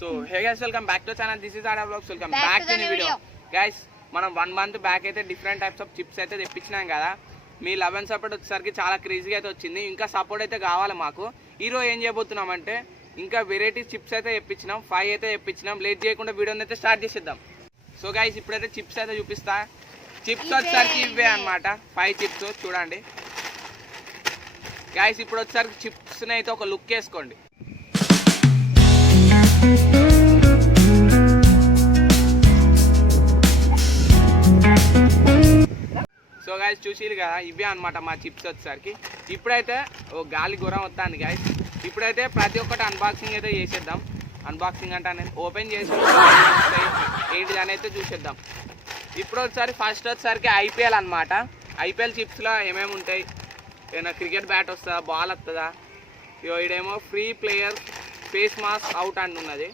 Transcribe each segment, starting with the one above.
So hey guys, welcome back to channel. This is R vlogs. Welcome back to new video. Guys, మనం 1 month back అయితే different types of chips అయితే తెప్పించినాం కదా. మీ love and support వచ్చేసరికి చాలా క్రేజీగా అయితే వచ్చింది. ఇంకా సపోర్ట్ అయితే కావాలి మాకు. ఈరోజు ఏం చేయబోతున్నామంటే ఇంకా వెరైటీ చిప్స్ అయితే తెప్పించినాం. 5 అయితే తెప్పించినాం. లేట్ చేయకుండా వీడియోని అయితే స్టార్ట్ చేసేద్దాం. సో గైస్, ఇప్పుడైతే చిప్స్ అయితే చూపిస్తా. చిప్స్ వచ్చేసరికి ఇవే అనమాట, 5 చిప్స్ చూడండి. గైస్, ఇప్పుడు వచ్చేసరికి చిప్స్ని అయితే ఒక లుక్ వేసుకోండి. సో గైస్, చూసిరు కదా, ఇవే అనమాట మా చిప్స్ వచ్చేసరికి. ఇప్పుడైతే ఓ గాలి గురం వస్తుంది గైస్. ఇప్పుడైతే ప్రతి ఒక్కటి అన్బాక్సింగ్ అయితే చేసేద్దాం. అన్బాక్సింగ్ అంటే నేను ఓపెన్ చేసి ఏంటిది అని అయితే చూసేద్దాం. ఇప్పుడు వచ్చేసరికి ఫస్ట్ వచ్చేసరికి ఐపీఎల్ అనమాట. ఐపీఎల్ చిప్స్లో ఏమేమి ఉంటాయి, ఏమైనా క్రికెట్ బ్యాట్ వస్తుందా, బాల్ వస్తుందా, ఇదేమో free player face mask out అంటున్నది.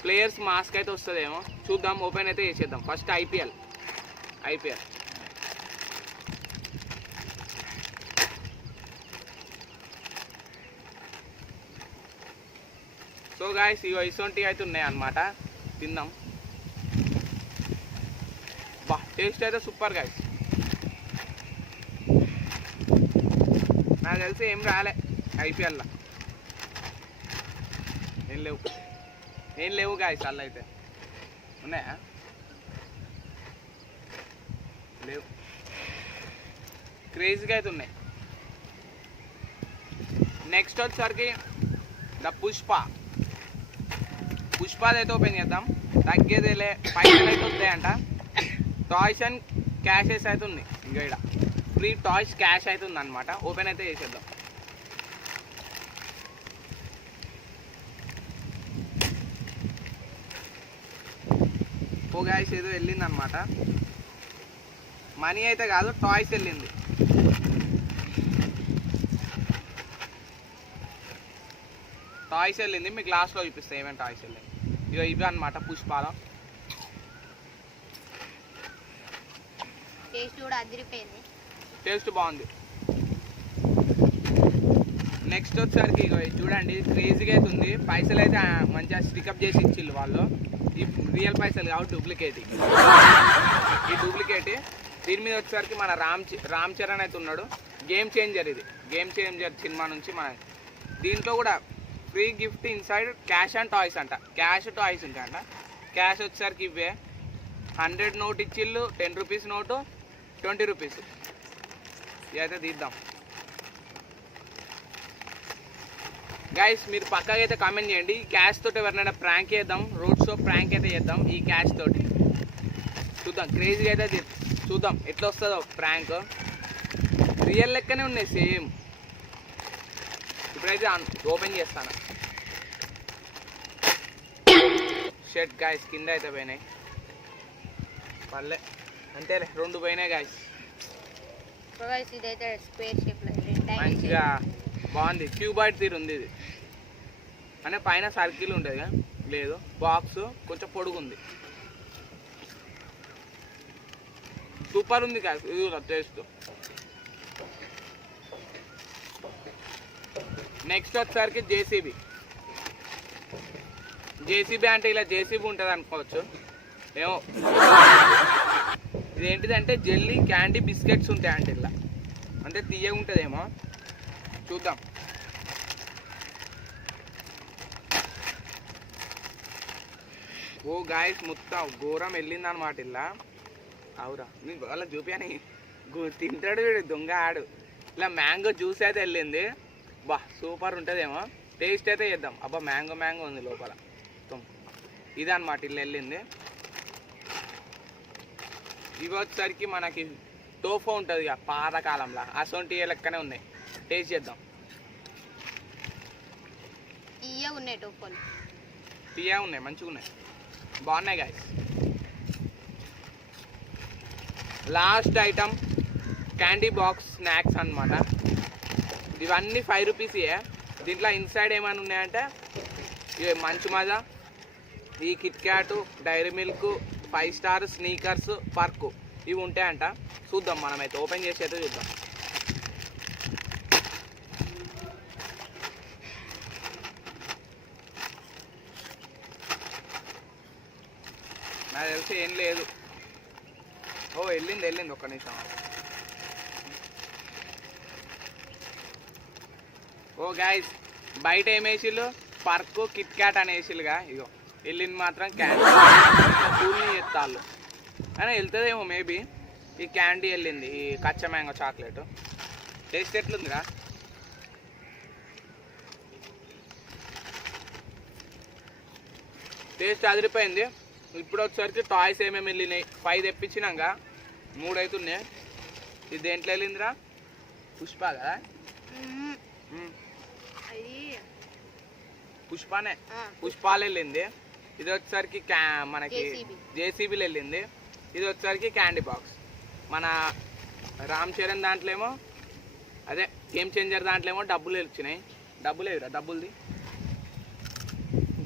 ప్లేయర్స్ మాస్క్ అయితే వస్తుందేమో చూద్దాం. ఓపెన్ అయితే చేసేద్దాం. First IPL. సో గాయస్, ఇసొంటివి అయితే ఉన్నాయి అన్నమాట. తిందాం. బా, టేస్ట్ అయితే సూపర్ గాయస్. నాకు తెలిసి ఏం రాలే ఐపీఎల్లో. ఏం లేవు గాయస్. అలా అయితే ఉన్నాయా? లేవు. క్రేజీగా అయితే ఉన్నాయి. నెక్స్ట్ వచ్చేసరికి ద పుష్పాది అయితే ఓపెన్ చేద్దాం. తగ్గేదేలే, పైసలు అయితే వస్తాయంట. టాయ్స్ అండ్ క్యాషెస్ అయితే ఉన్నాయి. ఇంకా ఇక్కడ ఫ్రీ టాయ్స్ క్యాష్ అయితే ఉంది అనమాట. ఓపెన్ అయితే చేసేద్దాం. ఓ గాయస్, ఏదో వెళ్ళింది అనమాట. మనీ అయితే కాదు, టాయ్స్ వెళ్ళింది. టాయ్స్ వెళ్ళింది. మీకు లాస్ట్లో చూపిస్తాయి ఏమేమి టాయ్స్ వెళ్ళింది. ఇక ఇవి అనమాట పుష్పాలు. టేస్ట్ బాగుంది. నెక్స్ట్ వచ్చేసరికి ఇక చూడండి, క్రేజీగా అయితే ఉంది. పైసలు అయితే మంచిగా స్టికప్ చేసి ఇచ్చిళ్ళు వాళ్ళు. ఈ రియల్ పైసలు కాబట్టి డూప్లికేట్. ఈ డూప్లికేట్. దీని మీద వచ్చేసరికి మన రామ్ చరణ్ అయితే ఉన్నాడు. Game changer. ఇది గేమ్ చేంజర్ సినిమా నుంచి మన దీంట్లో కూడా free gift inside cash and toys అంట. క్యాష్ టాయ్స్ ఉంటాయంట. క్యాష్ వచ్చేసరికి ఇవే 100 నోట్ ఇచ్చిళ్ళు, 10 రూపీస్ నోటు, 20 రూపీస్. ఇదైతే తీద్దాం గైస్. మీరు పక్కగా అయితే కామెంట్ చేయండి. ఈ క్యాష్ తోటి ఎవరినైనా ప్రాంక్ చేద్దాం. రోడ్ షో ప్రాంక్ అయితే చేద్దాం ఈ క్యాష్ తోటి. చూద్దాం, క్రేజీగా అయితే చూద్దాం ఎట్లా వస్తుందో ప్రాంక్. రియల్ లెక్కనే ఉన్నాయి సేమ్. ఇప్పుడైతే ఓపెన్ చేస్తాను. షర్ట్ గాయస్, కింద అయితే పోయినాయి. పర్లే, అంతేలే, 2 పోయినాయి గాయస్. మంచిగా బాగుంది. క్యూబాయిడ్ తీరు ఉంది ఇది. అంటే పైన సర్కిల్ ఉంటుంది కదా, లేదు బాక్స్ కొంచెం పొడుగుంది. సూపర్ ఉంది గాయస్. ఇది టేస్ట్. నెక్స్ట్ వచ్చేసరికి జేసీబీ అంటే ఇలా జేసీబీ ఉంటుంది అనుకోవచ్చు ఏమో. ఇదేంటిదంటే జెల్లీ క్యాండీ బిస్కెట్స్ ఉంటాయంటే ఇలా, అంటే తీయగా ఉంటుందేమో చూద్దాం. ఓ గాయస్, మొత్తం ఘోరం వెళ్ళింది అనమాట ఇలా. అవురా, నీకు అలా చూపియని తింటాడు వీడు దొంగ ఆడు. ఇలా మ్యాంగో జ్యూస్ అయితే వెళ్ళింది. బా, సూపర్ ఉంటుందేమో. టేస్ట్ అయితే చేద్దాం. అబ్బా, మ్యాంగో ఉంది లోపల. ఇదన్నమాట ఇలా వెళ్ళింది. ఇవి వచ్చేసరికి మనకి టోఫో ఉంటుంది ఇక పాతకాలంలో, అసొంటి లెక్కనే ఉన్నాయి. టేస్ట్ చేద్దాం. తీయగా ఉన్నాయి, మంచిగా ఉన్నాయి, బాగున్నాయి guys. Last item candy box snacks అనమాట. ఇవన్నీ 5 రూపీస్. దీంట్లో ఇన్సైడ్ ఏమైనా ఉన్నాయంటే ఇవి మంచు మజా, ఈ KitKat, Dairy Milk, 5 Star, Snickers, Perk, ఇవి ఉంటాయంట. చూద్దాం, మనమైతే ఓపెన్ చేసి అయితే చూద్దాం. నాకు తెలిసి ఏం లేదు. ఓ వెళ్ళింది ఒక్క నిమిషం. ఓ గైస్ బయట ఏం వేసిళ్ళు పర్కు కిట్ క్యాట్ అని వేసిళ్ళుగా. ఇగో వెళ్ళింది మాత్రం క్యాండీ కూల్ని చెప్తాళ్ళు అయినా వెళ్తుందేమో మేబీ. ఈ క్యాండీ వెళ్ళింది, ఈ కచ్చా మ్యాంగో చాక్లెట్. టేస్ట్ ఎట్లుందిరా? టేస్ట్ అదిరిపోయింది. ఇప్పుడు వచ్చేసరికి టాయ్స్ ఏమేమి వెళ్ళినాయి 5 తెప్పించినాక 3 అవుతున్నాయి. ఇది దేంట్లో వెళ్ళిందిరా? పుష్ప కదా? పుష్పనే, పుష్పాలు వెళ్ళింది. ఇది వచ్చేసరికి మనకి జేసీబీలు వెళ్ళింది. ఇది వచ్చేసరికి క్యాండీ బాక్స్. మన రామ్ చరణ్ దాంట్లో ఏమో అదే గేమ్ చేంజర్ దాంట్లో ఏమో డబ్బులు వచ్చినాయి. డబ్బులు ఏవిరా?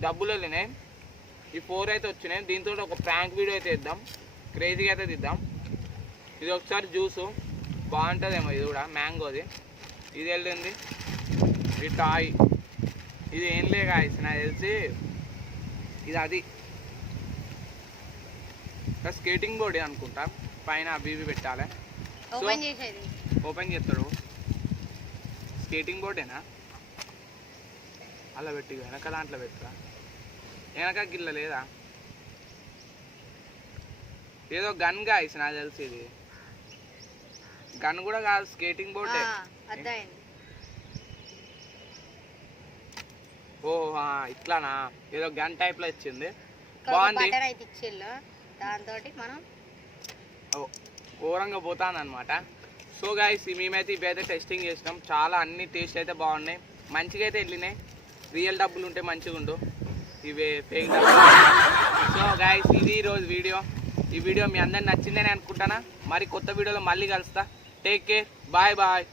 డబ్బులు వెళ్ళినాయి. ఈ 4 అయితే వచ్చినాయి. దీంతో ఒక ప్రాంక్ వీడియో అయితే ఇద్దాం, క్రేజీగా అయితే తీద్దాం. ఇది ఒకసారి జ్యూసు బాగుంటుందేమో, ఇది కూడా మ్యాంగోది. ఇది వెళ్ళింది. ఈ టాయ్ ఇది ఏం లేక నాకు తెలిసి ఇది అది స్కేటింగ్ బోర్డ్ అనుకుంటా. పైన బీబీ పెట్టాలి. ఓపెన్ చేస్తాడు. స్కేటింగ్ బోర్డేనా? అలా పెట్టి వెనక దాంట్లో పెట్టరా? వెనక గిల్ల లేదా? ఏదో గన్ గాయస్ నాకు తెలిసి. ఇది గన్ కూడా కాదు, స్కేటింగ్ బోర్డే. ఓ ఇట్లానా? ఏదో గన్ టైప్ లో ఇచ్చింది, బాగుంది. ఘోరంగా పోతాను అనమాట. సో గైస్ మేమైతే ఇవైతే టెస్టింగ్ చేసినాం. చాలా అన్ని టేస్ట్ అయితే బాగున్నాయి, మంచిగా అయితే వెళ్ళినాయి. రియల్ డబ్బులు ఉంటే మంచిగా ఉండు, ఇవే ఫేక్ డబ్బులు. సో గైస్ ఇది ఈరోజు వీడియో. ఈ వీడియో మీ అందరికి నచ్చిందని అనుకుంటానా. మరి కొత్త వీడియోలో మళ్ళీ కలుస్తా. Take care, bye bye.